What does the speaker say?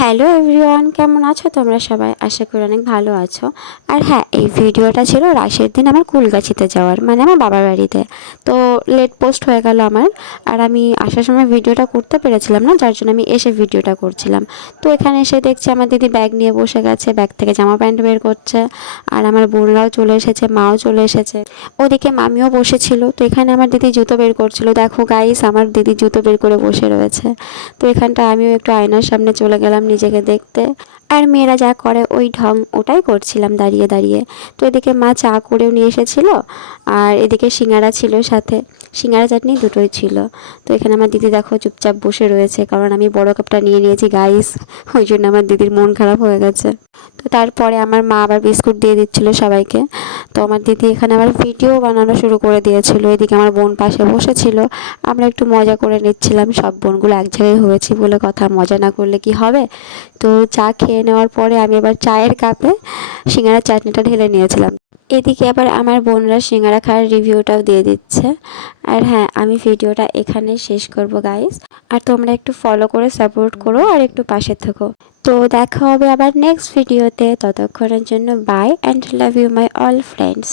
Hello everyone, কেমন আছো তোমরা সবাই? আশা করি অনেক ভালো আছো। আর হ্যাঁ, এই ভিডিওটা ছিল রাশের দিন আমার কুলগাছিতে যাওয়ার, মানে আমার বাবার বাড়িতে। তো লেট পোস্ট হয়ে গেল আমার, আর আমি আসার সময় ভিডিওটা করতে পেরেছিলাম না, যার জন্য আমি এসে ভিডিওটা করছিলাম। তো এখানে এসে দেখছি আমার দিদি ব্যাগ নিয়ে বসে গেছে, ব্যাগ থেকে জামা প্যান্ট বের করছে। আর আমার বোনরাও চলে এসেছে, মাও চলে এসেছে, ওদিকে মামিও বসেছিল। তো এখানে আমার দিদি জুতো বের করছিল। দেখো গাইস, আমার দিদি জুতো বের করে বসে রয়েছে। তো এখানটা আমিও একটু আয়নার সামনে চলে গেলাম নিজেকে দেখতে। আর মেয়েরা যা করে ওই ঢং ওটাই করছিলাম দাঁড়িয়ে দাঁড়িয়ে। তো এদিকে মা চা করেও নিয়ে এসেছিলো, আর এদিকে সিঙ্গারা ছিল সাথে, সিঙ্গারা চাটনি দুটোই ছিল। তো এখানে আমার দিদি দেখো চুপচাপ বসে রয়েছে, কারণ আমি বড় কাপটা নিয়ে নিয়েছি গাইস, ওই জন্য আমার দিদির মন খারাপ হয়ে গেছে। তো তারপরে আমার মা আবার বিস্কুট দিয়ে দিচ্ছিলো সবাইকে। তো আমার দিদি এখানে আবার ভিডিও বানানো শুরু করে দিয়েছিল। এদিকে আমার বোন পাশে বসেছিল, আমরা একটু মজা করে নিচ্ছিলাম। সব বোনগুলো এক জায়গায় হয়েছি বলে কথা, মজা না করলে কি হবে। তো চা খেয়ে নেওয়ার পরে আমি এবার চায়ের কাপে সিঙ্গারার চাটনিটা ঢেলে নিয়েছিলাম। এদিকে আবার আমার বোনরা সিঙ্গারা খাওয়ার রিভিউটাও দিয়ে দিচ্ছে। আর হ্যাঁ, আমি ভিডিওটা এখানে শেষ করব গাইস। আর তোমরা একটু ফলো করে সাপোর্ট করো আর একটু পাশে থেকো। তো দেখা হবে আবার নেক্সট ভিডিওতে। ততক্ষণের জন্য bye and love you my all friends.